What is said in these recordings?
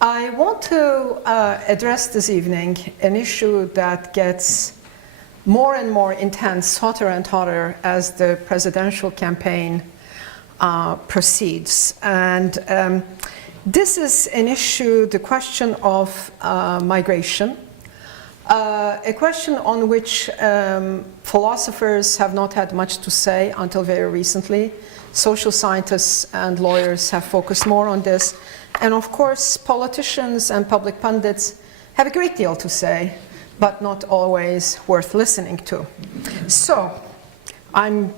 I want to address this evening an issue that gets more and more intense, hotter and hotter as the presidential campaign proceeds. And this is an issue, the question of migration, a question on which philosophers have not had much to say until very recently. Social scientists and lawyers have focused more on this. And of course, politicians and public pundits have a great deal to say, but not always worth listening to. So I'm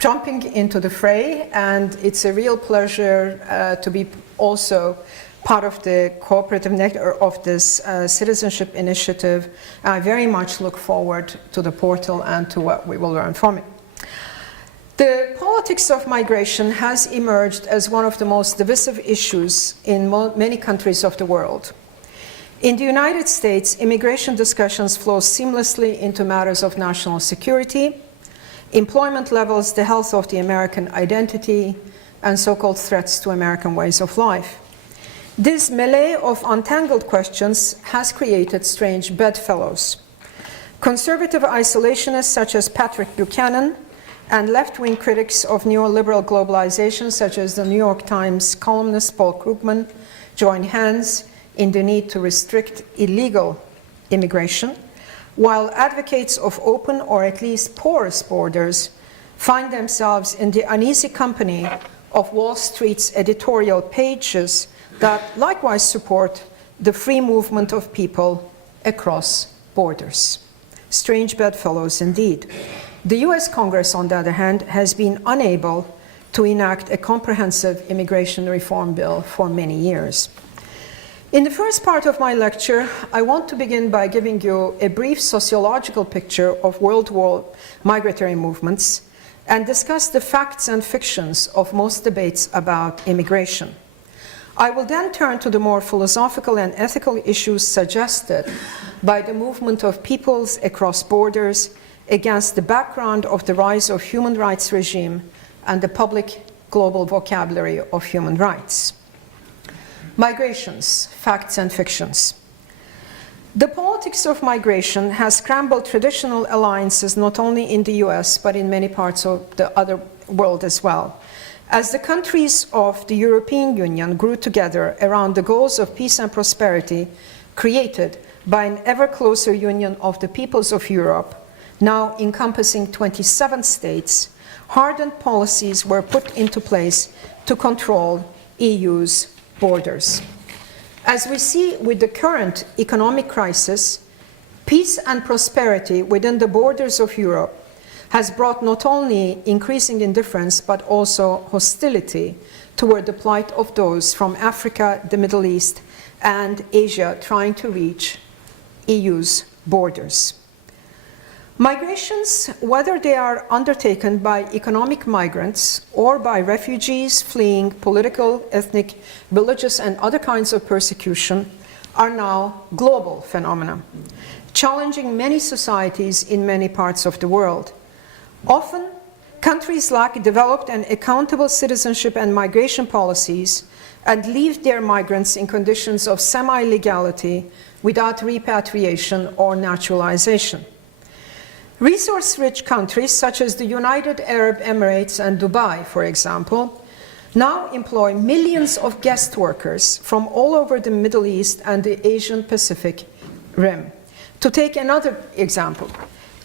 jumping into the fray, and it's a real pleasure to be also part of the cooperative network of this citizenship initiative. I very much look forward to the portal and to what we will learn from it. The politics of migration has emerged as one of the most divisive issues in many countries of the world. In the United States, immigration discussions flow seamlessly into matters of national security, employment levels, the health of the American identity, and so-called threats to American ways of life. This melee of untangled questions has created strange bedfellows. Conservative isolationists such as Patrick Buchanan and left-wing critics of neoliberal globalization, such as the New York Times columnist Paul Krugman, join hands in the need to restrict illegal immigration, while advocates of open or at least porous borders find themselves in the uneasy company of Wall Street's editorial pages that likewise support the free movement of people across borders. Strange bedfellows indeed. The US Congress, on the other hand, has been unable to enact a comprehensive immigration reform bill for many years. In the first part of my lecture, I want to begin by giving you a brief sociological picture of world war migratory movements and discuss the facts and fictions of most debates about immigration. I will then turn to the more philosophical and ethical issues suggested by the movement of peoples across borders against the background of the rise of human rights regime and the public global vocabulary of human rights. Migrations, facts and fictions. The politics of migration has scrambled traditional alliances not only in the US but in many parts of the other world as well. As the countries of the European Union grew together around the goals of peace and prosperity created by an ever closer union of the peoples of Europe, now encompassing 27 states, hardened policies were put into place to control EU's borders. As we see with the current economic crisis, peace and prosperity within the borders of Europe has brought not only increasing indifference but also hostility toward the plight of those from Africa, the Middle East, and Asia trying to reach EU's borders. Migrations, whether they are undertaken by economic migrants or by refugees fleeing political, ethnic, religious, and other kinds of persecution, are now global phenomena, challenging many societies in many parts of the world. Often, countries lack developed and accountable citizenship and migration policies and leave their migrants in conditions of semi-legality without repatriation or naturalization. Resource-rich countries such as the United Arab Emirates and Dubai, for example, now employ millions of guest workers from all over the Middle East and the Asian Pacific Rim. To take another example,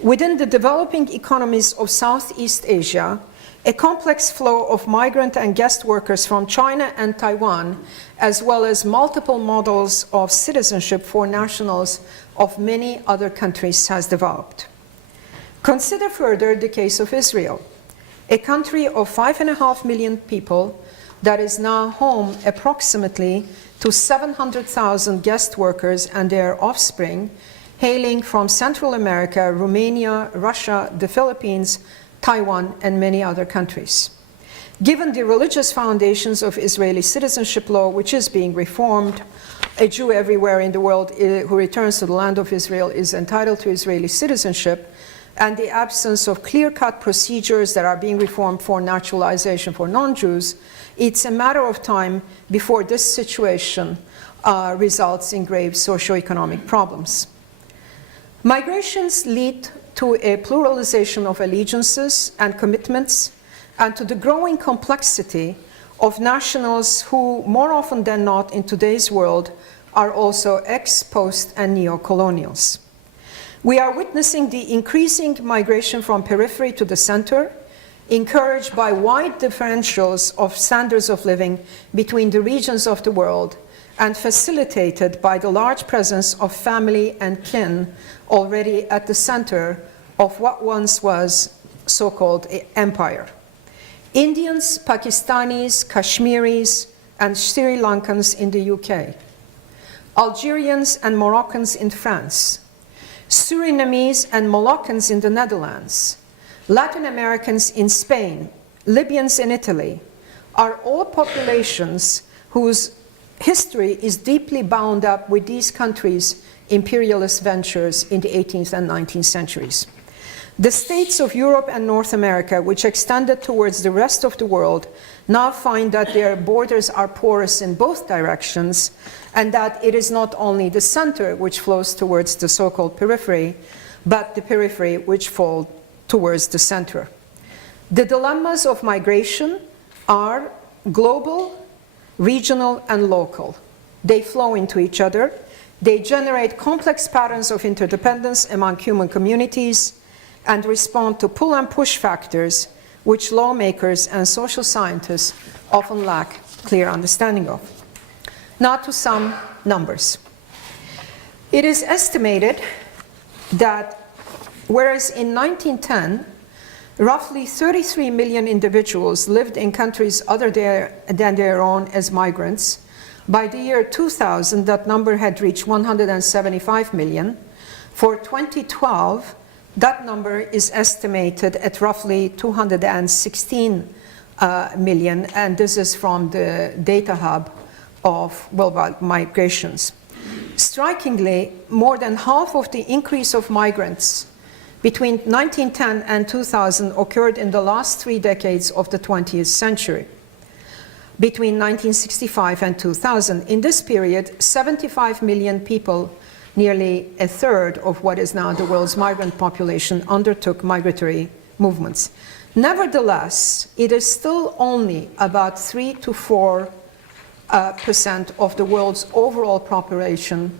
within the developing economies of Southeast Asia, a complex flow of migrant and guest workers from China and Taiwan, as well as multiple models of citizenship for nationals of many other countries, has developed. Consider further the case of Israel, a country of 5.5 million people that is now home approximately to 700,000 guest workers and their offspring, hailing from Central America, Romania, Russia, the Philippines, Taiwan, and many other countries. Given the religious foundations of Israeli citizenship law, which is being reformed, a Jew everywhere in the world who returns to the land of Israel is entitled to Israeli citizenship, and the absence of clear-cut procedures that are being reformed for naturalization for non-Jews, it's a matter of time before this situation results in grave socioeconomic problems. Migrations lead to a pluralization of allegiances and commitments, and to the growing complexity of nationals who, more often than not in today's world, are also ex-post and neo-colonials. We are witnessing the increasing migration from periphery to the center, encouraged by wide differentials of standards of living between the regions of the world, and facilitated by the large presence of family and kin already at the center of what once was so-called empire. Indians, Pakistanis, Kashmiris, and Sri Lankans in the UK, Algerians and Moroccans in France, Surinamese and Moluccans in the Netherlands, Latin Americans in Spain, Libyans in Italy, are all populations whose history is deeply bound up with these countries' imperialist ventures in the 18th and 19th centuries. The states of Europe and North America, which extended towards the rest of the world, now find that their borders are porous in both directions, and that it is not only the center which flows towards the so-called periphery, but the periphery which falls towards the center. The dilemmas of migration are global, regional, and local. They flow into each other. They generate complex patterns of interdependence among human communities and respond to pull and push factors which lawmakers and social scientists often lack clear understanding of. Now to some numbers. It is estimated that whereas in 1910, roughly 33 million individuals lived in countries other than their own as migrants, by the year 2000, that number had reached 175 million. For 2012, that number is estimated at roughly 216 million, and this is from the data hub of worldwide migrations. Strikingly, more than half of the increase of migrants between 1910 and 2000 occurred in the last 3 decades of the 20th century. Between 1965 and 2000, in this period, 75 million people, nearly a third of what is now the world's migrant population, undertook migratory movements. Nevertheless, it is still only about 3 to 4% of the world's overall population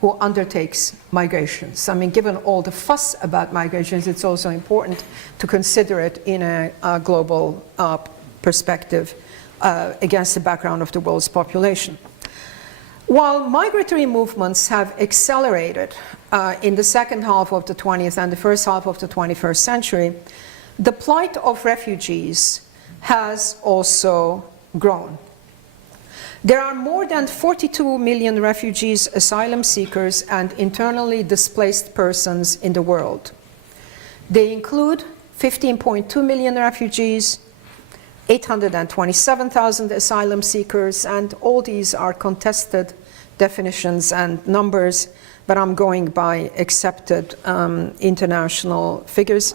who undertakes migrations. I mean, given all the fuss about migrations, it's also important to consider it in a global perspective against the background of the world's population. While migratory movements have accelerated in the second half of the 20th and the first half of the 21st century, the plight of refugees has also grown. There are more than 42 million refugees, asylum seekers, and internally displaced persons in the world. They include 15.2 million refugees, 827,000 asylum seekers, and all these are contested definitions and numbers, but I'm going by accepted international figures,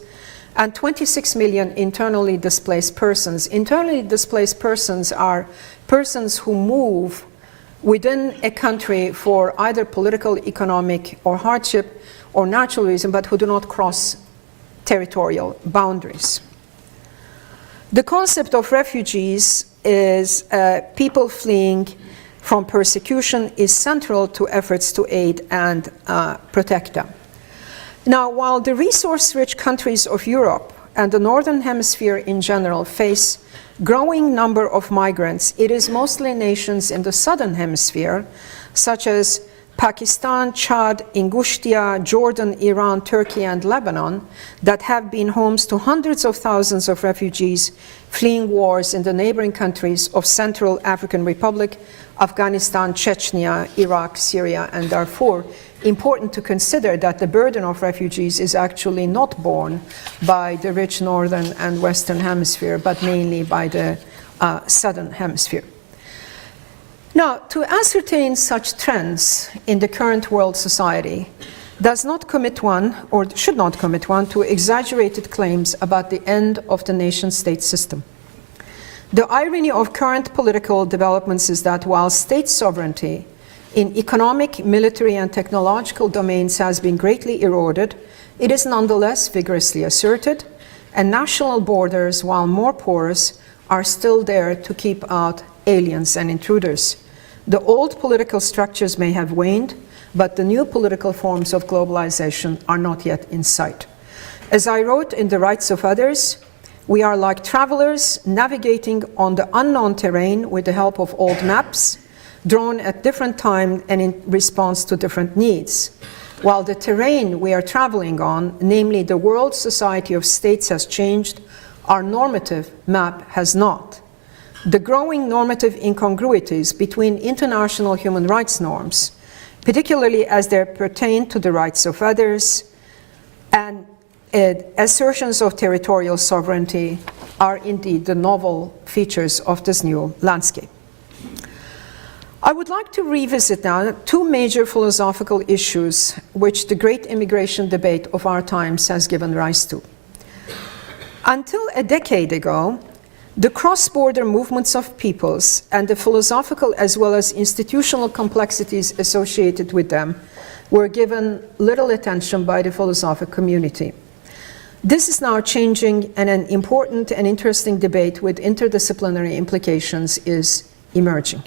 and 26 million internally displaced persons. Internally displaced persons are persons who move within a country for either political, economic, or hardship, or natural reason, but who do not cross territorial boundaries. The concept of refugees is people fleeing from persecution is central to efforts to aid and protect them. Now, while the resource-rich countries of Europe and the Northern Hemisphere in general face growing number of migrants, it is mostly nations in the Southern Hemisphere, such as Pakistan, Chad, Ingustia, Jordan, Iran, Turkey, and Lebanon, that have been homes to hundreds of thousands of refugees fleeing wars in the neighboring countries of Central African Republic, Afghanistan, Chechnya, Iraq, Syria, and Darfur. Important to consider that the burden of refugees is actually not borne by the rich Northern and Western Hemisphere, but mainly by the Southern Hemisphere. Now, to ascertain such trends in the current world society does not commit one, or should not commit one, to exaggerated claims about the end of the nation-state system. The irony of current political developments is that while state sovereignty in economic, military, and technological domains has been greatly eroded, it is nonetheless vigorously asserted, and national borders, while more porous, are still there to keep out aliens and intruders. The old political structures may have waned, but the new political forms of globalization are not yet in sight. As I wrote in The Rights of Others, we are like travelers navigating on the unknown terrain with the help of old maps, drawn at different times and in response to different needs. While the terrain we are traveling on, namely the world society of states, has changed, our normative map has not. The growing normative incongruities between international human rights norms, particularly as they pertain to the rights of others, and assertions of territorial sovereignty, are indeed the novel features of this new landscape. I would like to revisit now two major philosophical issues which the great immigration debate of our times has given rise to. Until a decade ago, the cross-border movements of peoples and the philosophical as well as institutional complexities associated with them were given little attention by the philosophic community. This is now changing, and an important and interesting debate with interdisciplinary implications is emerging.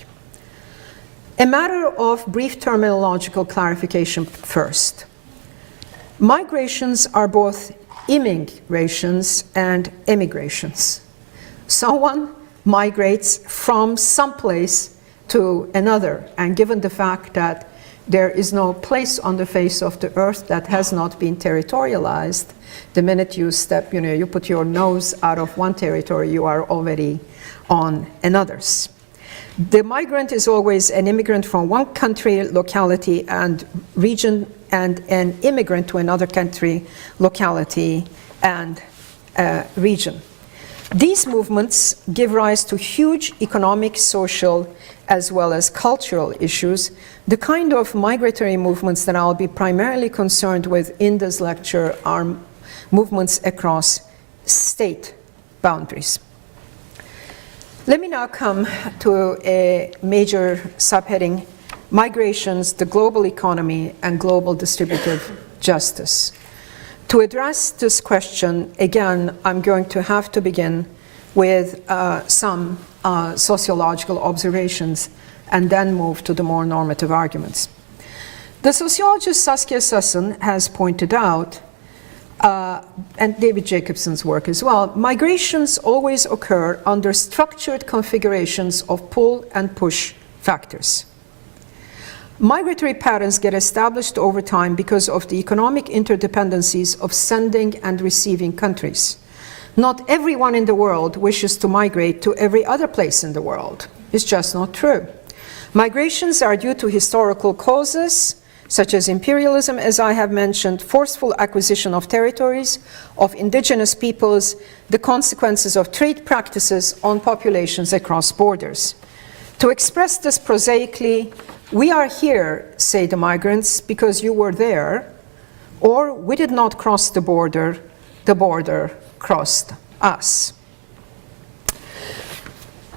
A matter of brief terminological clarification first. Migrations are both immigrations and emigrations. Someone migrates from some place to another, and given the fact that there is no place on the face of the earth that has not been territorialized, the minute you step, you put your nose out of one territory, you are already on another's. The migrant is always an immigrant from one country, locality, and region, and an immigrant to another country, locality, and region. These movements give rise to huge economic, social, as well as cultural issues. The kind of migratory movements that I'll be primarily concerned with in this lecture are movements across state boundaries. Let me now come to a major subheading: migrations, the global economy, and global distributive justice. To address this question, again, I'm going to have to begin with some sociological observations and then move to the more normative arguments. The sociologist Saskia Sassen has pointed out, and David Jacobson's work as well, migrations always occur under structured configurations of pull and push factors. Migratory patterns get established over time because of the economic interdependencies of sending and receiving countries. Not everyone in the world wishes to migrate to every other place in the world. It's just not true. Migrations are due to historical causes, such as imperialism, as I have mentioned, forceful acquisition of territories, of indigenous peoples, the consequences of trade practices on populations across borders. To express this prosaically, we are here, say the migrants, because you were there, or we did not cross the border crossed us.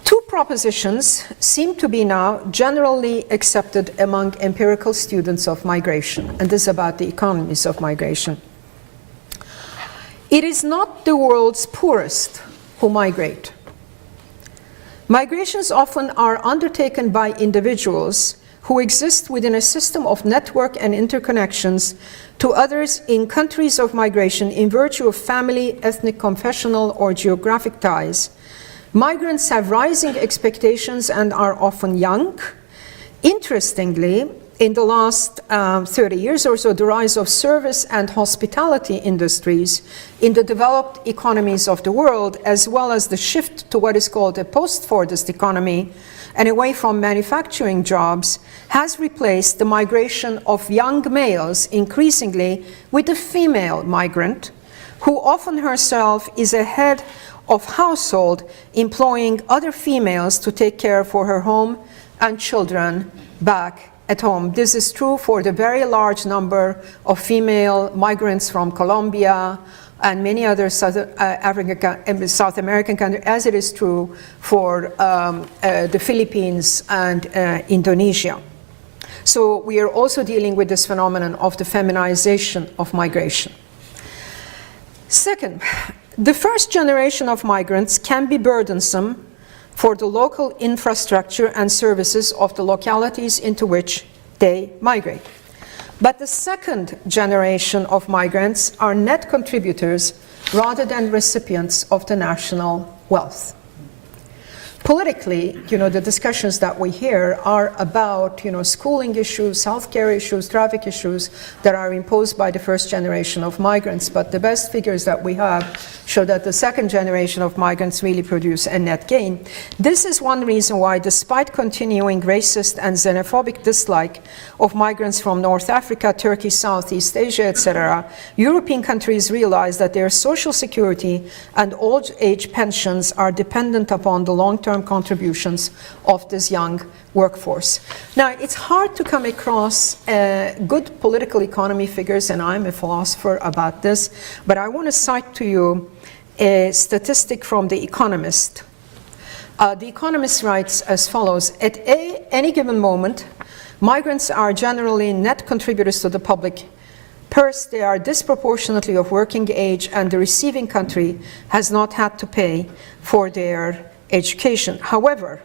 Two propositions seem to be now generally accepted among empirical students of migration, and this is about the economies of migration. It is not the world's poorest who migrate. Migrations often are undertaken by individuals who exist within a system of network and interconnections to others in countries of migration in virtue of family, ethnic, confessional, or geographic ties. Migrants have rising expectations and are often young. Interestingly, in the last 30 years or so, the rise of service and hospitality industries in the developed economies of the world, as well as the shift to what is called a post-Fordist economy and away from manufacturing jobs, has replaced the migration of young males increasingly with a female migrant, who often herself is a head of household, employing other females to take care for her home and children back at home. This is true for the very large number of female migrants from Colombia and many other South American countries, as it is true for the Philippines and Indonesia. So we are also dealing with this phenomenon of the feminization of migration. Second, the first generation of migrants can be burdensome for the local infrastructure and services of the localities into which they migrate. But the second generation of migrants are net contributors rather than recipients of the national wealth. Politically, the discussions that we hear are about, schooling issues, healthcare issues, traffic issues that are imposed by the first generation of migrants. But the best figures that we have show that the second generation of migrants really produce a net gain. This is one reason why, despite continuing racist and xenophobic dislike of migrants from North Africa, Turkey, Southeast Asia, etc., European countries realize that their social security and old age pensions are dependent upon the long-term contributions of this young workforce. Now, it's hard to come across good political economy figures, and I'm a philosopher about this, but I want to cite to you a statistic from The Economist. The Economist writes as follows: at any given moment, migrants are generally net contributors to the public purse. They are disproportionately of working age, and the receiving country has not had to pay for their education. However,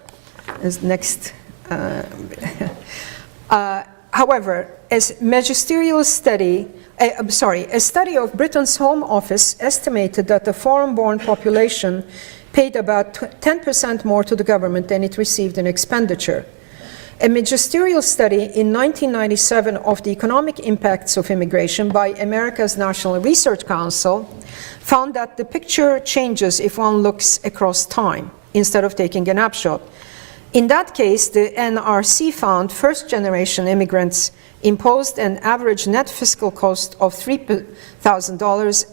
however, as magisterial study, a study of Britain's Home Office estimated that the foreign-born population paid about 10% more to the government than it received in expenditure. A magisterial study in 1997 of the economic impacts of immigration by America's National Research Council found that the picture changes if one looks across time instead of taking a snapshot. In that case, the NRC found first-generation immigrants imposed an average net fiscal cost of $3,000,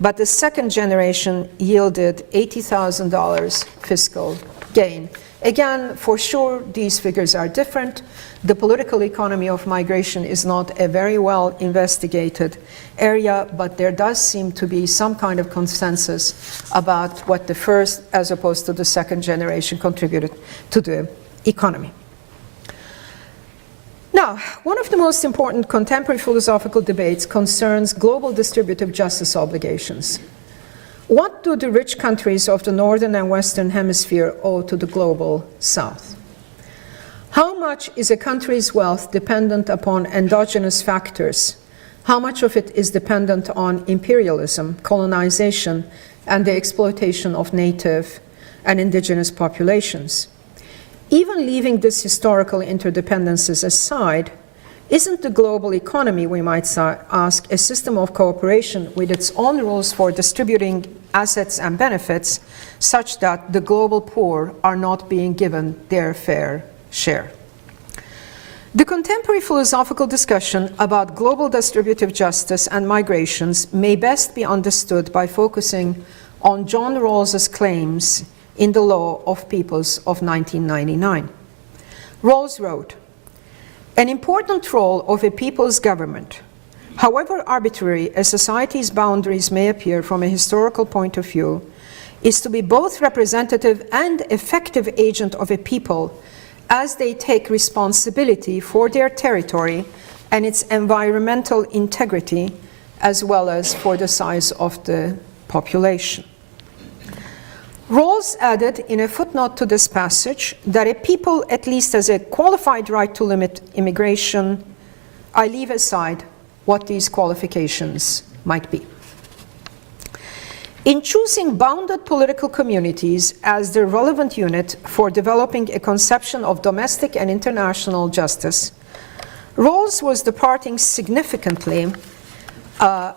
but the second generation yielded $80,000 fiscal gain. Again, for sure, these figures are different. The political economy of migration is not a very well investigated area, but there does seem to be some kind of consensus about what the first as opposed to the second generation contributed to the economy. Now, one of the most important contemporary philosophical debates concerns global distributive justice obligations. What do the rich countries of the Northern and Western Hemisphere owe to the global South? How much is a country's wealth dependent upon endogenous factors? How much of it is dependent on imperialism, colonization, and the exploitation of native and indigenous populations? Even leaving these historical interdependencies aside, isn't the global economy, we might ask, a system of cooperation with its own rules for distributing assets and benefits such that the global poor are not being given their fair share? The contemporary philosophical discussion about global distributive justice and migrations may best be understood by focusing on John Rawls's claims in The Law of Peoples of 1999. Rawls wrote, "An important role of a people's government, however arbitrary a society's boundaries may appear from a historical point of view, is to be both representative and effective agent of a people as they take responsibility for their territory and its environmental integrity, as well as for the size of the population." Rawls added in a footnote to this passage that a people at least has a qualified right to limit immigration. I leave aside what these qualifications might be. In choosing bounded political communities as the relevant unit for developing a conception of domestic and international justice, Rawls was departing significantly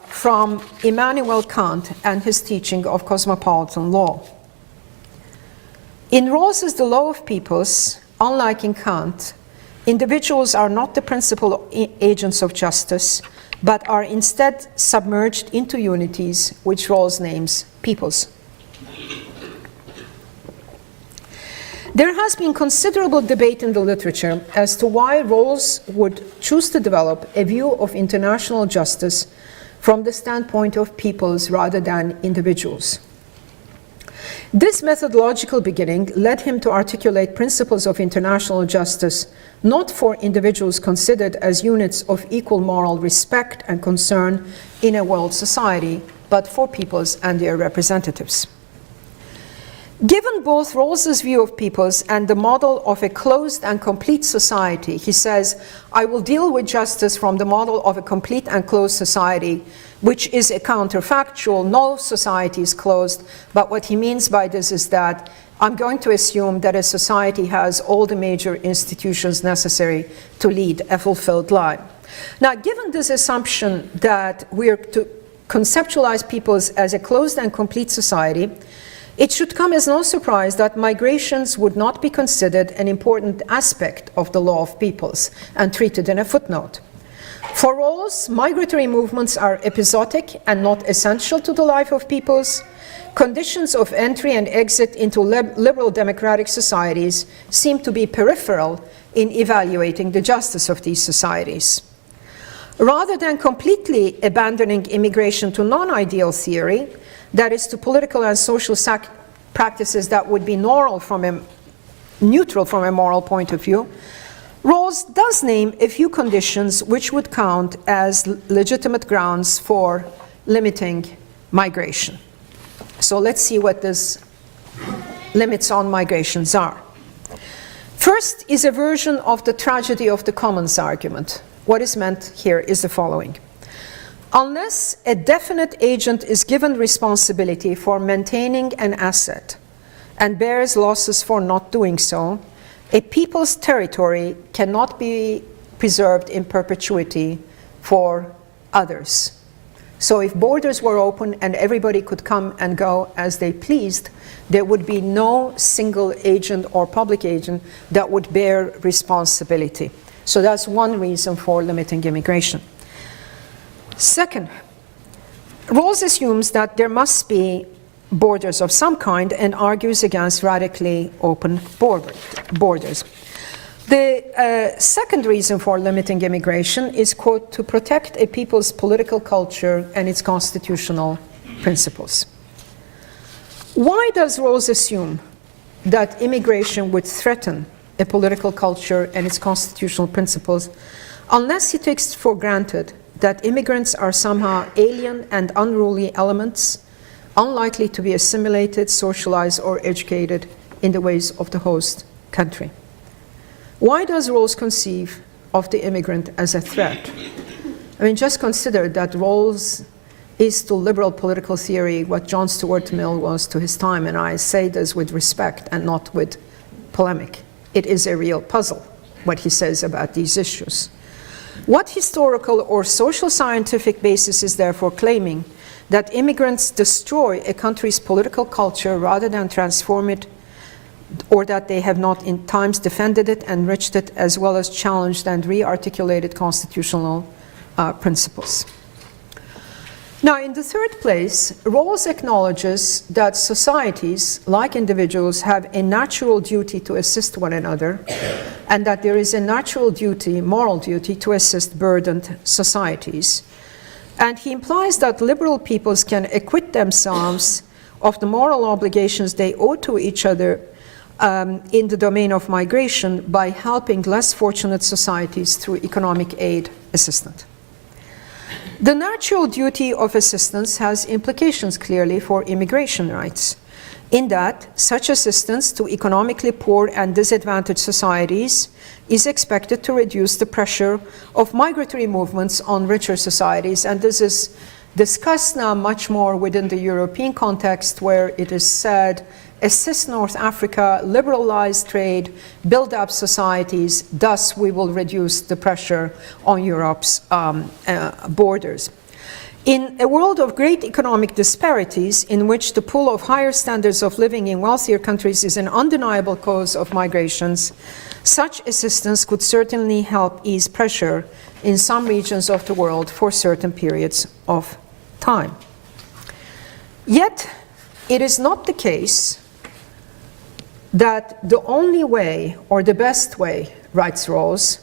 from Immanuel Kant and his teaching of cosmopolitan law. In Rawls's The Law of Peoples, unlike in Kant, individuals are not the principal agents of justice, but are instead submerged into unities, which Rawls names peoples. There has been considerable debate in the literature as to why Rawls would choose to develop a view of international justice from the standpoint of peoples rather than individuals. This methodological beginning led him to articulate principles of international justice, not for individuals considered as units of equal moral respect and concern in a world society, but for peoples and their representatives. Given both Rawls's view of peoples and the model of a closed and complete society, he says, I will deal with justice from the model of a complete and closed society, which is a counterfactual. No society is closed, but what he means by this is that I'm going to assume that a society has all the major institutions necessary to lead a fulfilled life. Now, given this assumption that we are to conceptualize peoples as a closed and complete society, it should come as no surprise that migrations would not be considered an important aspect of the law of peoples and treated in a footnote. For Rawls, migratory movements are episodic and not essential to the life of peoples. Conditions of entry and exit into liberal democratic societies seem to be peripheral in evaluating the justice of these societies. Rather than completely abandoning immigration to non-ideal theory, that is, to political and social practices that would be neutral from a moral point of view, Rawls does name a few conditions which would count as legitimate grounds for limiting migration. So let's see what these limits on migrations are. First is a version of the tragedy of the commons argument. What is meant here is the following. Unless a definite agent is given responsibility for maintaining an asset and bears losses for not doing so, a people's territory cannot be preserved in perpetuity for others. So if borders were open and everybody could come and go as they pleased, there would be no single agent or public agent that would bear responsibility. So that's one reason for limiting immigration. Second, Rawls assumes that there must be borders of some kind and argues against radically open borders. The second reason for limiting immigration is, quote, to protect a people's political culture and its constitutional principles. Why does Rawls assume that immigration would threaten a political culture and its constitutional principles unless he takes for granted that immigrants are somehow alien and unruly elements, unlikely to be assimilated, socialized, or educated in the ways of the host country? Why does Rawls conceive of the immigrant as a threat? I mean, just consider that Rawls is to liberal political theory what John Stuart Mill was to his time, and I say this with respect and not with polemic. It is a real puzzle, what he says about these issues. What historical or social scientific basis is there for claiming that immigrants destroy a country's political culture rather than transform it, or that they have not in times defended it, enriched it, as well as challenged and re-articulated constitutional principles? Now, in the third place, Rawls acknowledges that societies, like individuals, have a natural duty to assist one another, and that there is a natural duty, moral duty, to assist burdened societies. And he implies that liberal peoples can acquit themselves of the moral obligations they owe to each other in the domain of migration by helping less fortunate societies through economic aid assistance. The natural duty of assistance has implications clearly for immigration rights, in that such assistance to economically poor and disadvantaged societies is expected to reduce the pressure of migratory movements on richer societies. And this is discussed now much more within the European context, where it is said, assist North Africa, liberalize trade, build up societies, thus we will reduce the pressure on Europe's borders. In a world of great economic disparities, in which the pull of higher standards of living in wealthier countries is an undeniable cause of migrations, such assistance could certainly help ease pressure in some regions of the world for certain periods of time. Yet, it is not the case that the only way, or the best way, writes Rawls,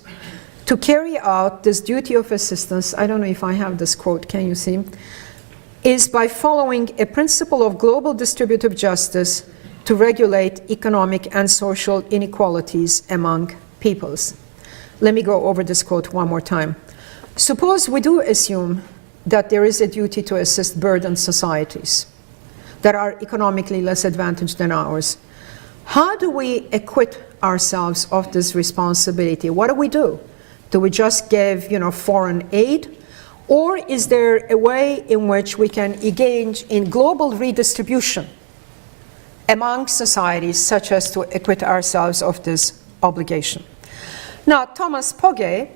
to carry out this duty of assistance, I don't know if I have this quote, can you see, is by following a principle of global distributive justice to regulate economic and social inequalities among peoples. Let me go over this quote one more time. Suppose we do assume that there is a duty to assist burdened societies that are economically less advantaged than ours. How do we acquit ourselves of this responsibility? What do? Do we just give, foreign aid? Or is there a way in which we can engage in global redistribution among societies such as to acquit ourselves of this obligation? Now, Thomas Pogge,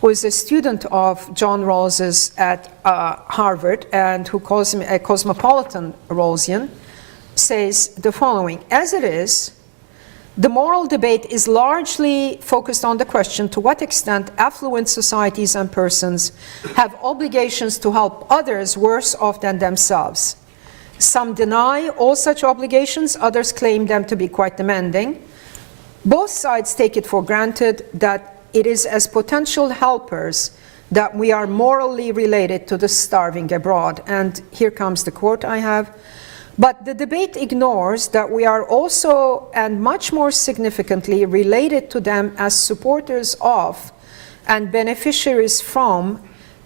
who is a student of John Rawls's at Harvard and who calls him a cosmopolitan Rawlsian, says the following: as it is, the moral debate is largely focused on the question to what extent affluent societies and persons have obligations to help others worse off than themselves. Some deny all such obligations, others claim them to be quite demanding. Both sides take it for granted that it is as potential helpers that we are morally related to the starving abroad. And here comes the quote I have. But the debate ignores that we are also, and much more significantly, related to them as supporters of and beneficiaries from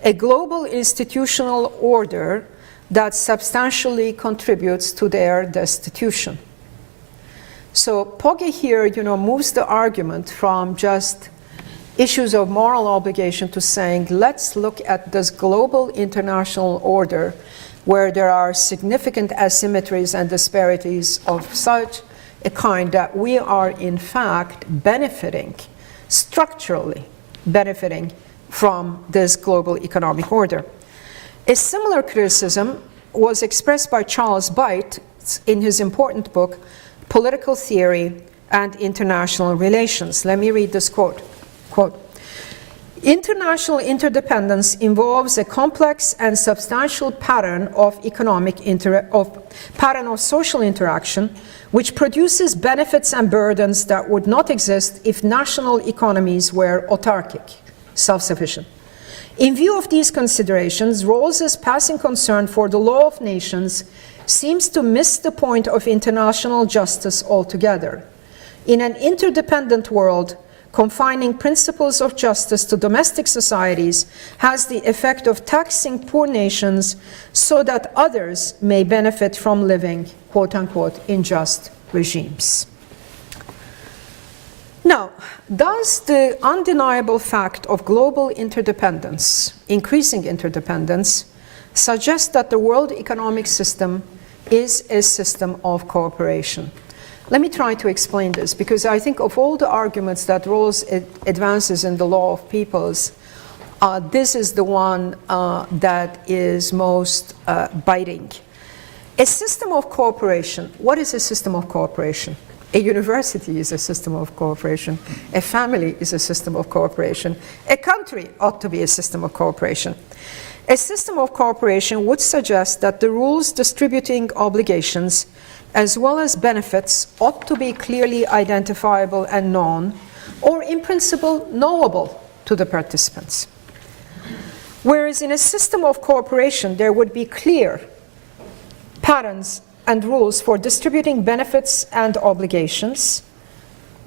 a global institutional order that substantially contributes to their destitution. So Pogge here, moves the argument from just issues of moral obligation to saying, let's look at this global international order where there are significant asymmetries and disparities of such a kind that we are in fact benefiting, structurally benefiting from this global economic order. A similar criticism was expressed by Charles Byte in his important book, Political Theory and International Relations. Let me read this quote. International interdependence involves a complex and substantial pattern of social interaction, which produces benefits and burdens that would not exist if national economies were autarkic, self-sufficient. In view of these considerations, Rawls's passing concern for the law of nations seems to miss the point of international justice altogether. In an interdependent world, confining principles of justice to domestic societies has the effect of taxing poor nations so that others may benefit from living, quote unquote, in just regimes. Now, does the undeniable fact of global interdependence, increasing interdependence, suggest that the world economic system is a system of cooperation? Let me try to explain this, because I think of all the arguments that Rawls advances in The Law of Peoples, this is the one that is most biting. A system of cooperation. What is a system of cooperation? A university is a system of cooperation. A family is a system of cooperation. A country ought to be a system of cooperation. A system of cooperation would suggest that the rules distributing obligations as well as benefits ought to be clearly identifiable and known, or in principle knowable to the participants. Whereas in a system of cooperation, there would be clear patterns and rules for distributing benefits and obligations.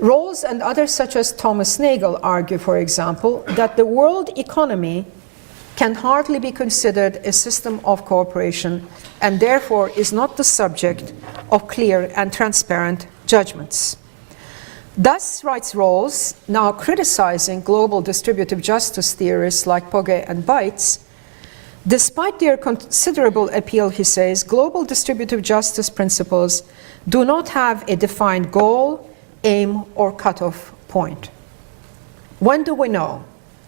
Rawls and others such as Thomas Nagel argue, for example, that the world economy can hardly be considered a system of cooperation and therefore is not the subject of clear and transparent judgments. Thus, writes Rawls, now criticizing global distributive justice theorists like Pogge and Bytes, despite their considerable appeal, he says, global distributive justice principles do not have a defined goal, aim, or cutoff point. When do we know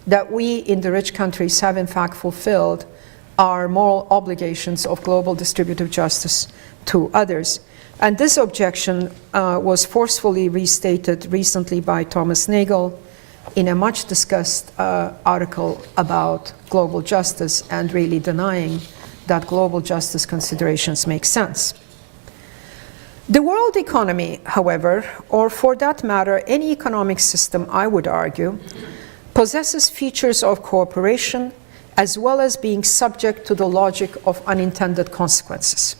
that we in the rich countries have in fact fulfilled our moral obligations of global distributive justice to others? And this objection was forcefully restated recently by Thomas Nagel in a much discussed article about global justice, and really denying that global justice considerations make sense. The world economy, however, or for that matter, any economic system, I would argue, possesses features of cooperation as well as being subject to the logic of unintended consequences.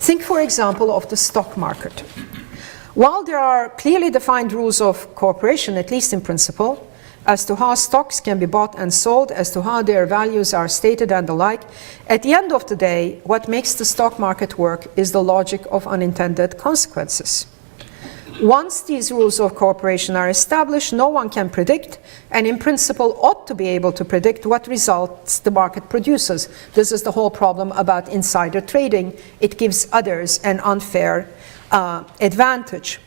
Think, for example, of the stock market. While there are clearly defined rules of cooperation, at least in principle, as to how stocks can be bought and sold, as to how their values are stated and the like, at the end of the day, what makes the stock market work is the logic of unintended consequences. Once these rules of cooperation are established, no one can predict, and in principle ought to be able to predict what results the market produces. This is the whole problem about insider trading. It gives others an unfair advantage.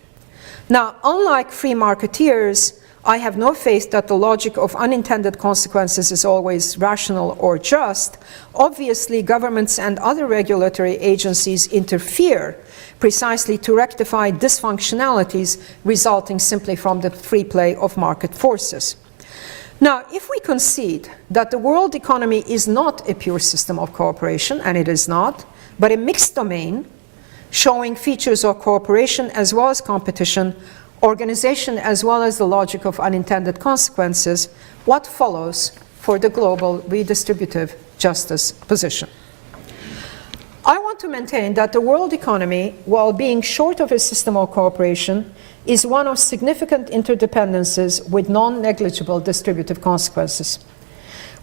Now, unlike free marketeers, I have no faith that the logic of unintended consequences is always rational or just. Obviously, governments and other regulatory agencies interfere precisely to rectify dysfunctionalities resulting simply from the free play of market forces. Now, if we concede that the world economy is not a pure system of cooperation, and it is not, but a mixed domain showing features of cooperation as well as competition, organization as well as the logic of unintended consequences, what follows for the global redistributive justice position? I want to maintain that the world economy, while being short of a system of cooperation, is one of significant interdependences with non-negligible distributive consequences.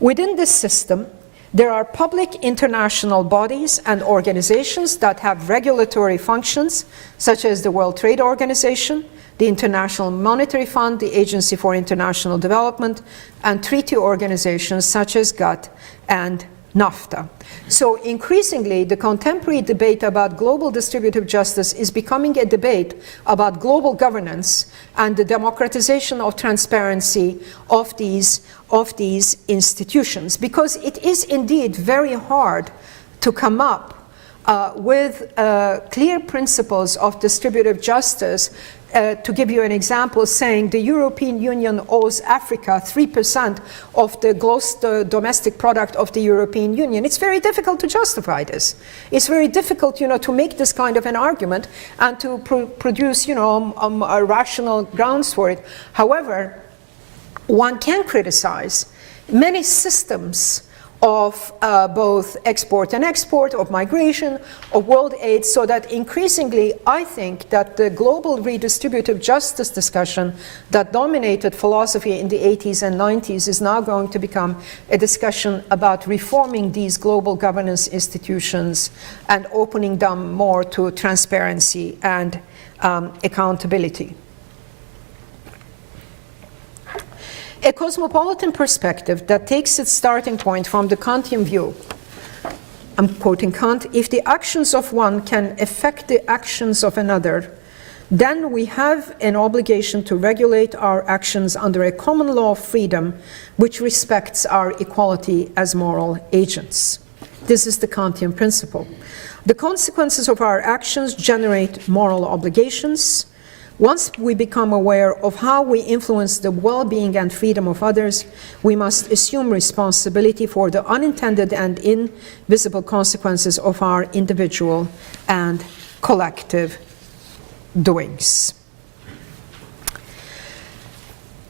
Within this system, there are public international bodies and organizations that have regulatory functions, such as the World Trade Organization, the International Monetary Fund, the Agency for International Development, and treaty organizations such as GATT and NAFTA. So increasingly, the contemporary debate about global distributive justice is becoming a debate about global governance and the democratization of transparency of these institutions, because it is indeed very hard to come up with clear principles of distributive justice. To give you an example, saying the European Union owes Africa 3% of the gross domestic product of the European Union. It's very difficult to justify this. It's very difficult, to make this kind of an argument and to produce, rational grounds for it. However, one can criticize many systems of both export and export, of migration, of world aid, so that increasingly I think that the global redistributive justice discussion that dominated philosophy in the 80s and 90s is now going to become a discussion about reforming these global governance institutions and opening them more to transparency and accountability. A cosmopolitan perspective that takes its starting point from the Kantian view, I'm quoting Kant, if the actions of one can affect the actions of another, then we have an obligation to regulate our actions under a common law of freedom which respects our equality as moral agents. This is the Kantian principle. The consequences of our actions generate moral obligations. Once we become aware of how we influence the well-being and freedom of others, we must assume responsibility for the unintended and invisible consequences of our individual and collective doings.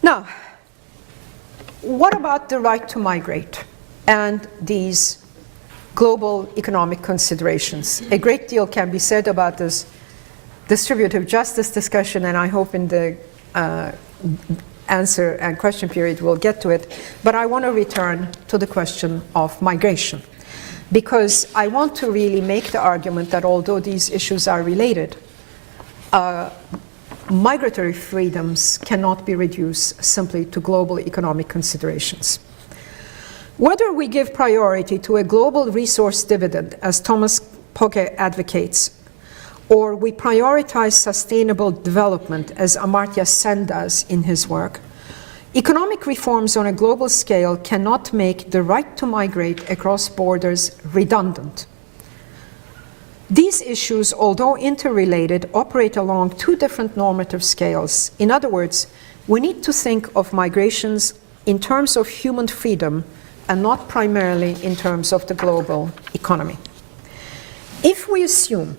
Now, what about the right to migrate and these global economic considerations? A great deal can be said about this distributive justice discussion, and I hope in the answer and question period we'll get to it. But I want to return to the question of migration, because I want to really make the argument that although these issues are related, migratory freedoms cannot be reduced simply to global economic considerations. Whether we give priority to a global resource dividend, as Thomas Pogge advocates, or we prioritize sustainable development, as Amartya Sen does in his work, economic reforms on a global scale cannot make the right to migrate across borders redundant. These issues, although interrelated, operate along two different normative scales. In other words, we need to think of migrations in terms of human freedom and not primarily in terms of the global economy. If we assume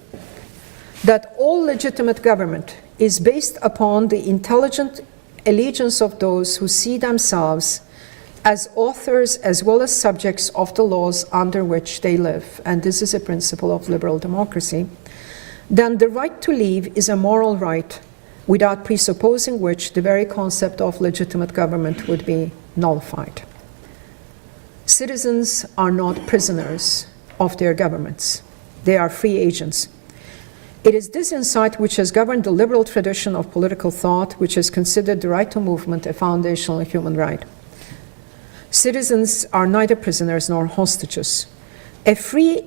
that all legitimate government is based upon the intelligent allegiance of those who see themselves as authors as well as subjects of the laws under which they live, and this is a principle of liberal democracy, then the right to leave is a moral right, without presupposing which the very concept of legitimate government would be nullified. Citizens are not prisoners of their governments. They are free agents. It is this insight which has governed the liberal tradition of political thought, which has considered the right to movement a foundational human right. Citizens are neither prisoners nor hostages. A free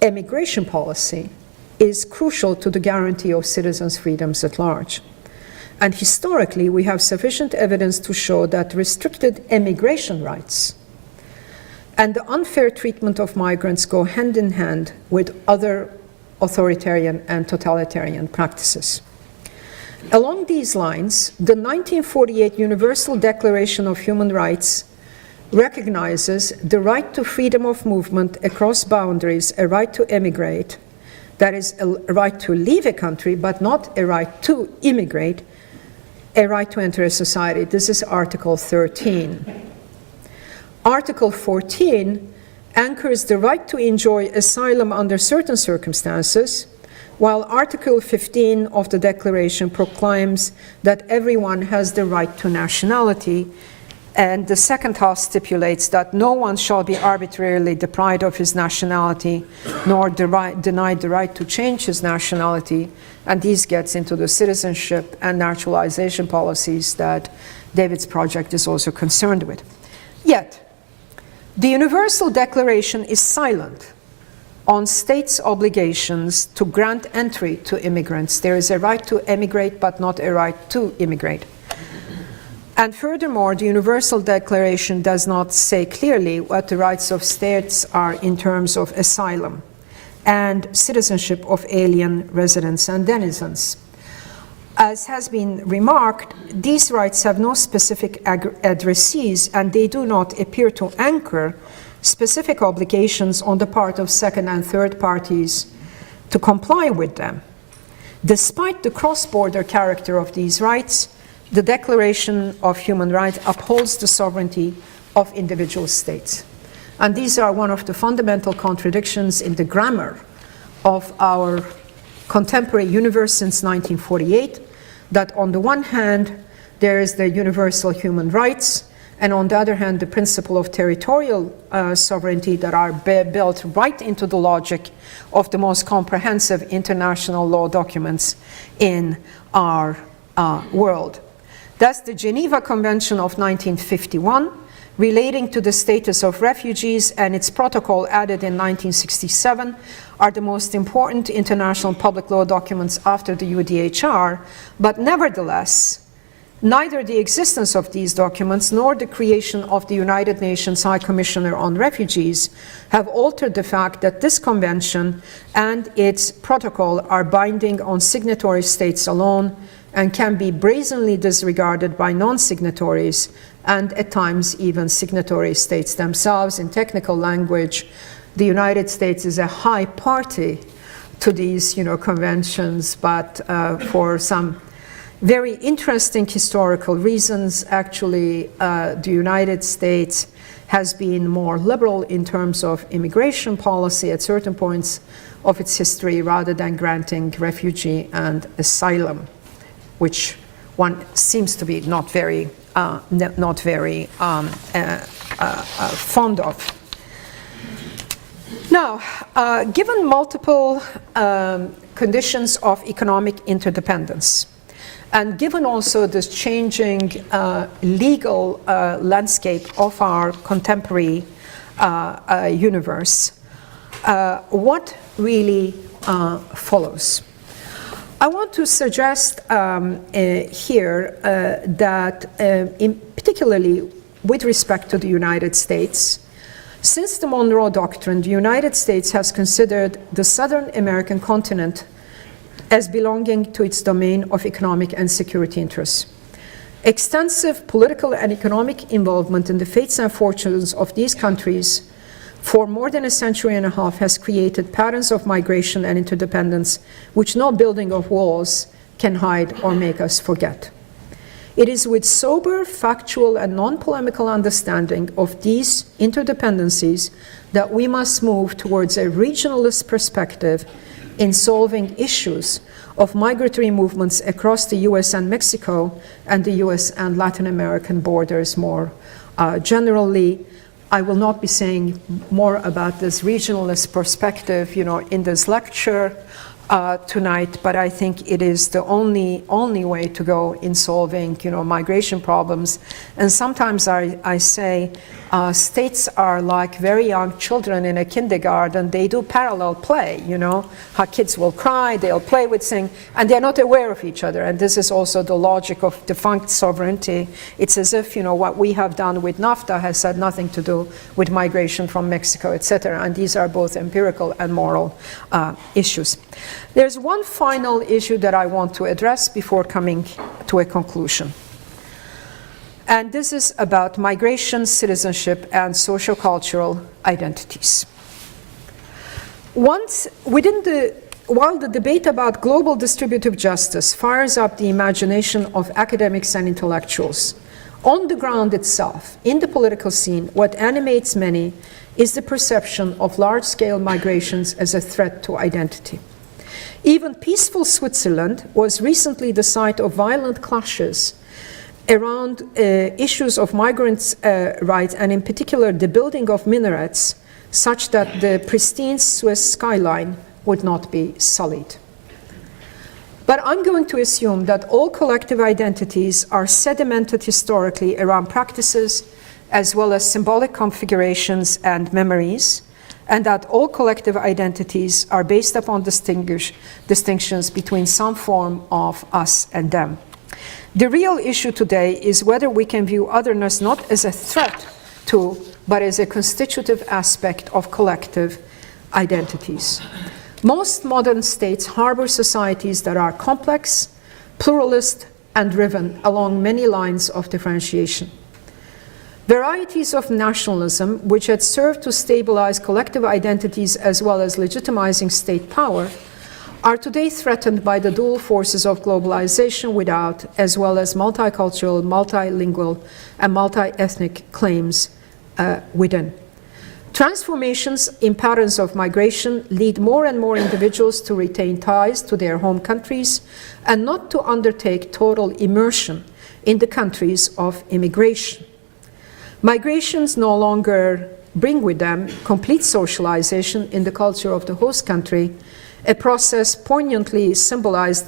immigration policy is crucial to the guarantee of citizens' freedoms at large. And historically, we have sufficient evidence to show that restricted immigration rights and the unfair treatment of migrants go hand in hand with other authoritarian and totalitarian practices. Along these lines, the 1948 Universal Declaration of Human Rights recognizes the right to freedom of movement across boundaries, a right to emigrate, that is, a right to leave a country, but not a right to immigrate, a right to enter a society. This is Article 13. Article 14 anchors the right to enjoy asylum under certain circumstances, while Article 15 of the Declaration proclaims that everyone has the right to nationality, and the second half stipulates that no one shall be arbitrarily deprived of his nationality, nor denied the right to change his nationality, and this gets into the citizenship and naturalization policies that David's project is also concerned with. Yet, the Universal Declaration is silent on states' obligations to grant entry to immigrants. There is a right to emigrate, but not a right to immigrate. And furthermore, the Universal Declaration does not say clearly what the rights of states are in terms of asylum and citizenship of alien residents and denizens. As has been remarked, these rights have no specific addressees, and they do not appear to anchor specific obligations on the part of second and third parties to comply with them. Despite the cross-border character of these rights, the Declaration of Human Rights upholds the sovereignty of individual states. And these are one of the fundamental contradictions in the grammar of our contemporary universe since 1948, that on the one hand, there is the universal human rights, and on the other hand, the principle of territorial sovereignty that are built right into the logic of the most comprehensive international law documents in our world. Thus, the Geneva Convention of 1951, relating to the status of refugees, and its protocol added in 1967, are the most important international public law documents after the UDHR, but nevertheless, neither the existence of these documents nor the creation of the United Nations High Commissioner on Refugees have altered the fact that this convention and its protocol are binding on signatory states alone and can be brazenly disregarded by non-signatories and at times even signatory states themselves. In technical language, the United States is a high party to these conventions, but for some very interesting historical reasons, actually, the United States has been more liberal in terms of immigration policy at certain points of its history rather than granting refugee and asylum, which one seems to be not very fond of. Now, given multiple conditions of economic interdependence, and given also this changing legal landscape of our contemporary universe, what really follows? I want to suggest here that, particularly with respect to the United States, since the Monroe Doctrine, the United States has considered the Southern American continent as belonging to its domain of economic and security interests. Extensive political and economic involvement in the fates and fortunes of these countries for more than a century and a half has created patterns of migration and interdependence which no building of walls can hide or make us forget. It is with sober, factual, and non-polemical understanding of these interdependencies that we must move towards a regionalist perspective in solving issues of migratory movements across the US and Mexico and the US and Latin American borders more generally. I will not be saying more about this regionalist perspective, in this lecture tonight, but I think it is the only way to go in solving, migration problems. And sometimes I say states are like very young children in a kindergarten. They do parallel play, how kids will cry, they'll play with things, and they're not aware of each other. And this is also the logic of defunct sovereignty. It's as if, what we have done with NAFTA has had nothing to do with migration from Mexico, etc. And these are both empirical and moral issues. There's one final issue that I want to address before coming to a conclusion. And this is about migration, citizenship, and sociocultural identities. While the debate about global distributive justice fires up the imagination of academics and intellectuals, on the ground itself, in the political scene, what animates many is the perception of large-scale migrations as a threat to identity. Even peaceful Switzerland was recently the site of violent clashes around issues of migrants' rights, and in particular the building of minarets, such that the pristine Swiss skyline would not be sullied. But I'm going to assume that all collective identities are sedimented historically around practices as well as symbolic configurations and memories, and that all collective identities are based upon distinctions between some form of us and them. The real issue today is whether we can view otherness not as a threat to, but as a constitutive aspect of collective identities. Most modern states harbor societies that are complex, pluralist, and driven along many lines of differentiation. Varieties of nationalism, which had served to stabilize collective identities as well as legitimizing state power, are today threatened by the dual forces of globalization without, as well as multicultural, multilingual, and multi-ethnic claims within. Transformations in patterns of migration lead more and more individuals to retain ties to their home countries and not to undertake total immersion in the countries of immigration. Migrations no longer bring with them complete socialization in the culture of the host country, a process poignantly symbolized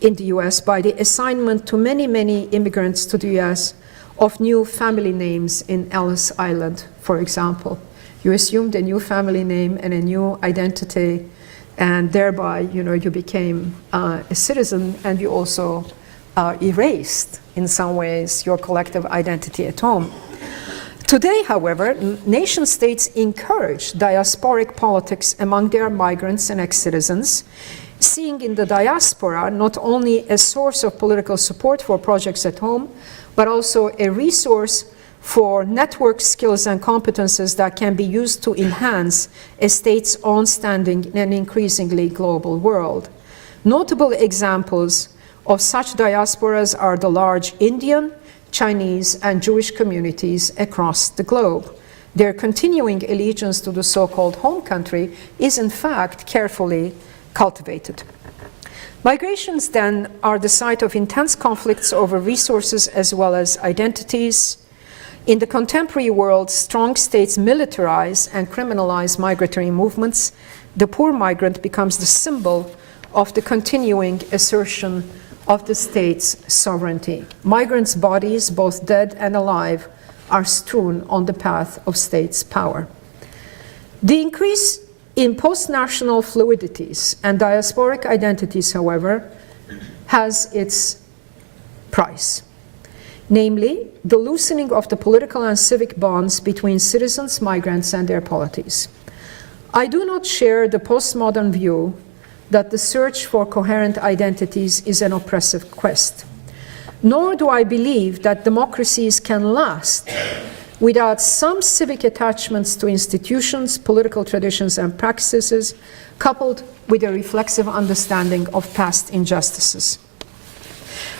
in the US by the assignment to many, many immigrants to the US of new family names in Ellis Island, for example. You assumed a new family name and a new identity, and thereby, you became a citizen, and you also erased, in some ways, your collective identity at home. Today, however, nation-states encourage diasporic politics among their migrants and ex-citizens, seeing in the diaspora not only a source of political support for projects at home, but also a resource for network skills and competences that can be used to enhance a state's own standing in an increasingly global world. Notable examples of such diasporas are the large Indian, Chinese, and Jewish communities across the globe. Their continuing allegiance to the so-called home country is in fact carefully cultivated. Migrations then are the site of intense conflicts over resources as well as identities. In the contemporary world, strong states militarize and criminalize migratory movements. The poor migrant becomes the symbol of the continuing assertion of the state's sovereignty. Migrants' bodies, both dead and alive, are strewn on the path of state's power. The increase in post-national fluidities and diasporic identities, however, has its price. Namely, the loosening of the political and civic bonds between citizens, migrants, and their polities. I do not share the postmodern view that the search for coherent identities is an oppressive quest. Nor do I believe that democracies can last without some civic attachments to institutions, political traditions, and practices, coupled with a reflexive understanding of past injustices.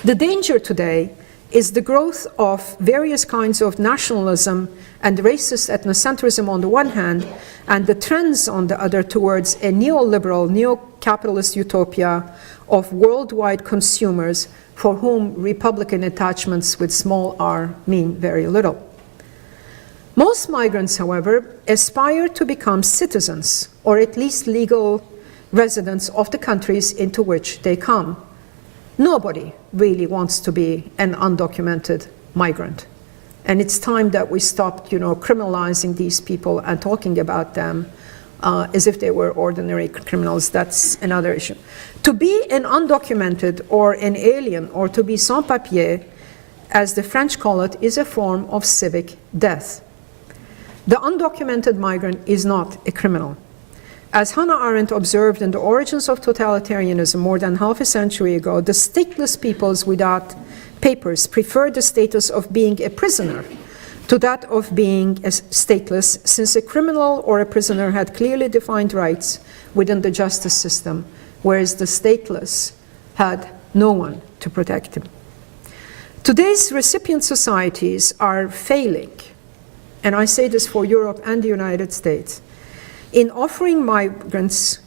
The danger today is the growth of various kinds of nationalism and racist ethnocentrism on the one hand, and the trends on the other towards a neoliberal, neo-capitalist utopia of worldwide consumers for whom Republican attachments with small r mean very little. Most migrants, however, aspire to become citizens, or at least legal residents of the countries into which they come. Nobody really wants to be an undocumented migrant. And it's time that we stopped, criminalizing these people and talking about them as if they were ordinary criminals. That's another issue. To be an undocumented or an alien, or to be sans-papier, as the French call it, is a form of civic death. The undocumented migrant is not a criminal. As Hannah Arendt observed in the Origins of Totalitarianism more than half a century ago, the stateless peoples without papers prefer the status of being a prisoner to that of being stateless, since a criminal or a prisoner had clearly defined rights within the justice system, whereas the stateless had no one to protect them. Today's recipient societies are failing, and I say this for Europe and the United States, in offering migrants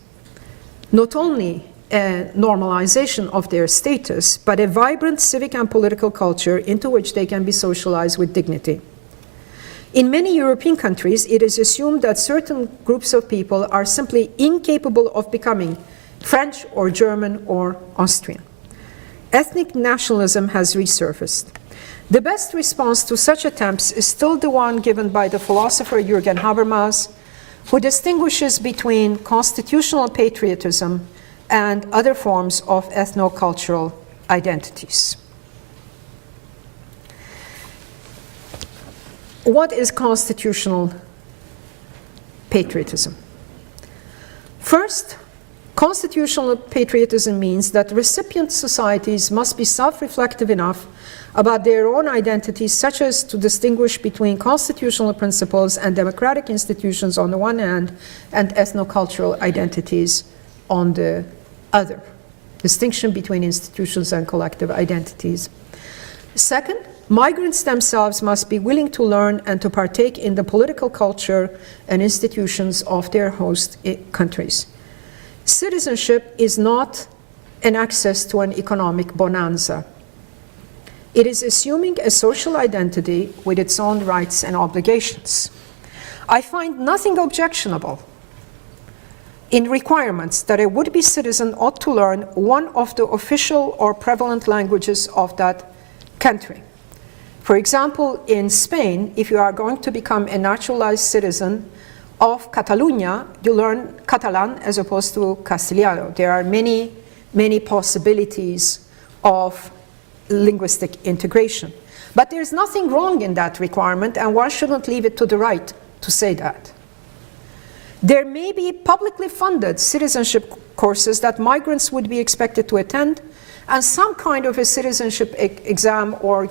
not only a normalization of their status, but a vibrant civic and political culture into which they can be socialized with dignity. In many European countries, it is assumed that certain groups of people are simply incapable of becoming French or German or Austrian. Ethnic nationalism has resurfaced. The best response to such attempts is still the one given by the philosopher Jürgen Habermas, who distinguishes between constitutional patriotism and other forms of ethno-cultural identities. What is constitutional patriotism? First, constitutional patriotism means that recipient societies must be self-reflective enough about their own identities, such as to distinguish between constitutional principles and democratic institutions on the one hand, and ethno-cultural identities on the other. Distinction between institutions and collective identities. Second, migrants themselves must be willing to learn and to partake in the political culture and institutions of their host countries. Citizenship is not an access to an economic bonanza. It is assuming a social identity with its own rights and obligations. I find nothing objectionable in requirements that a would-be citizen ought to learn one of the official or prevalent languages of that country. For example, in Spain, if you are going to become a naturalized citizen of Catalonia, you learn Catalan as opposed to Castellano. There are many, many possibilities of linguistic integration. But there's nothing wrong in that requirement, and one shouldn't leave it to the right to say that. There may be publicly funded citizenship courses that migrants would be expected to attend, and some kind of a citizenship exam, or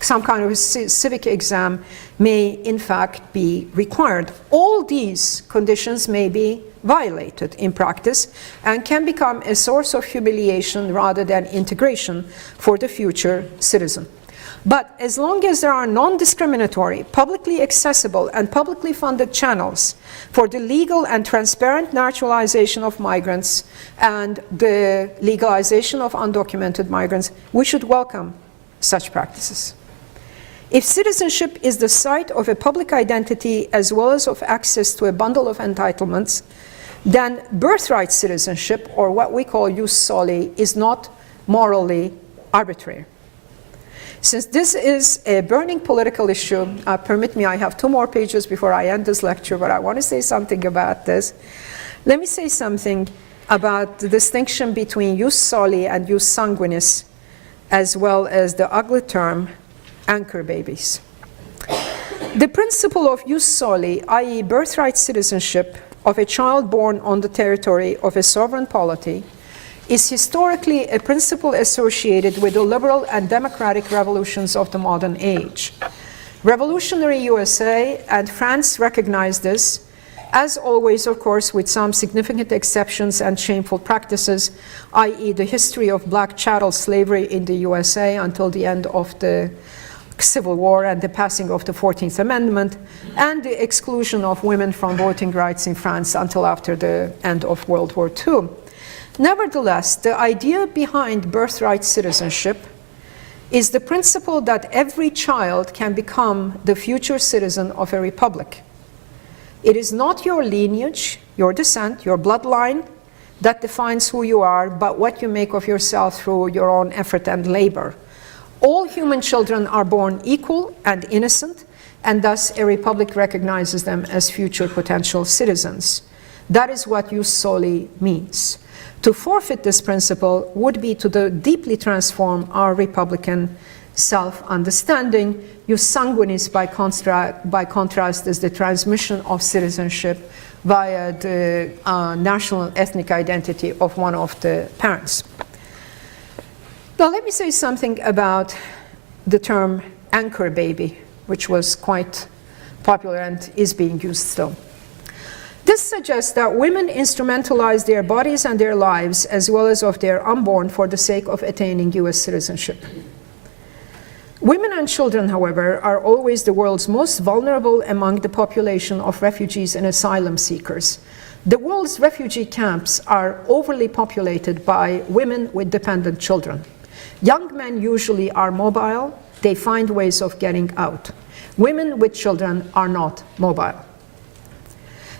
some kind of a civic exam may in fact be required. All these conditions may be violated in practice and can become a source of humiliation rather than integration for the future citizen. But as long as there are non-discriminatory, publicly accessible, and publicly funded channels for the legal and transparent naturalization of migrants and the legalization of undocumented migrants, we should welcome such practices. If citizenship is the site of a public identity as well as of access to a bundle of entitlements, then birthright citizenship, or what we call Jus Soli, is not morally arbitrary. Since this is a burning political issue, permit me, I have 2 more pages before I end this lecture, but I want to say something about this. Let me say something about the distinction between Jus Soli and Jus Sanguinis, as well as the ugly term anchor babies. The principle of Jus Soli, i.e. birthright citizenship of a child born on the territory of a sovereign polity, is historically a principle associated with the liberal and democratic revolutions of the modern age. Revolutionary USA and France recognized this As always, of course, with some significant exceptions and shameful practices, i.e. the history of black chattel slavery in the USA until the end of the Civil War and the passing of the 14th Amendment, and the exclusion of women from voting rights in France until after the end of World War II. Nevertheless, the idea behind birthright citizenship is the principle that every child can become the future citizen of a republic. It is not your lineage, your descent, your bloodline that defines who you are, but what you make of yourself through your own effort and labor. All human children are born equal and innocent, and thus a republic recognizes them as future potential citizens. That is what Jus Soli means. To forfeit this principle would be to deeply transform our republican self-understanding. Jus sanguinis, by contrast, is the transmission of citizenship via the national ethnic identity of one of the parents. Now let me say something about the term anchor baby, which was quite popular and is being used still. This suggests that women instrumentalize their bodies and their lives, as well as of their unborn, for the sake of attaining US citizenship. Women and children, however, are always the world's most vulnerable among the population of refugees and asylum seekers. The world's refugee camps are overly populated by women with dependent children. Young men usually are mobile. They find ways of getting out. Women with children are not mobile.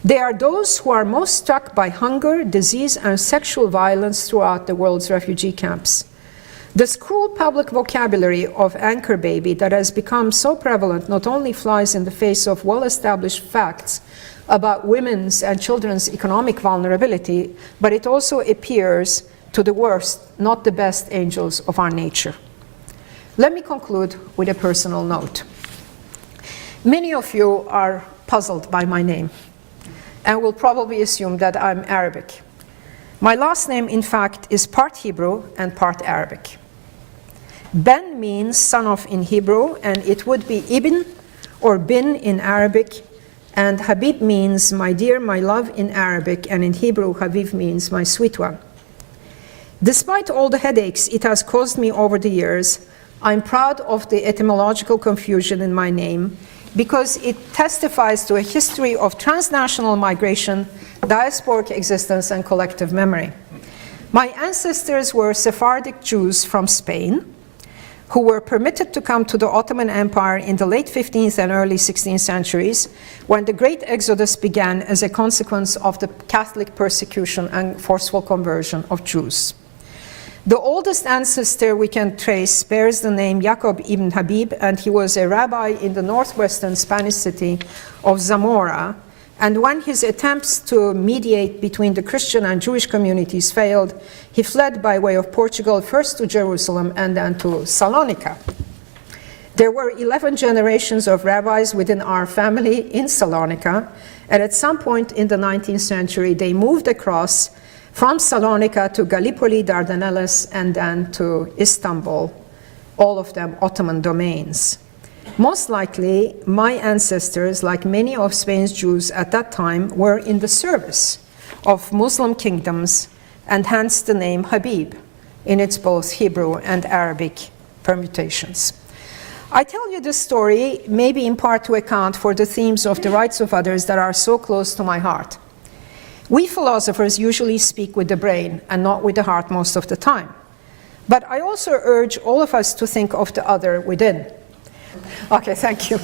They are those who are most struck by hunger, disease, and sexual violence throughout the world's refugee camps. This cruel public vocabulary of anchor baby that has become so prevalent not only flies in the face of well-established facts about women's and children's economic vulnerability, but it also appears to the worst, not the best angels of our nature. Let me conclude with a personal note. Many of you are puzzled by my name and will probably assume that I'm Arabic. My last name, in fact, is part Hebrew and part Arabic. Ben means son of in Hebrew, and it would be Ibn or Bin in Arabic, and Habib means my dear, my love in Arabic, and in Hebrew, Habib means my sweet one. Despite all the headaches it has caused me over the years, I'm proud of the etymological confusion in my name, because it testifies to a history of transnational migration, diasporic existence, and collective memory. My ancestors were Sephardic Jews from Spain, who were permitted to come to the Ottoman Empire in the late 15th and early 16th centuries, when the Great Exodus began as a consequence of the Catholic persecution and forceful conversion of Jews. The oldest ancestor we can trace bears the name Jacob ibn Habib, and he was a rabbi in the northwestern Spanish city of Zamora. And when his attempts to mediate between the Christian and Jewish communities failed, he fled by way of Portugal, first to Jerusalem and then to Salonika. There were 11 generations of rabbis within our family in Salonika, and at some point in the 19th century, they moved across from Salonika to Gallipoli, Dardanelles, and then to Istanbul, all of them Ottoman domains. Most likely, my ancestors, like many of Spain's Jews at that time, were in the service of Muslim kingdoms, and hence the name Habib in its both Hebrew and Arabic permutations. I tell you this story maybe in part to account for the themes of the rights of others that are so close to my heart. We philosophers usually speak with the brain and not with the heart most of the time. But I also urge all of us to think of the other within. Okay, thank you.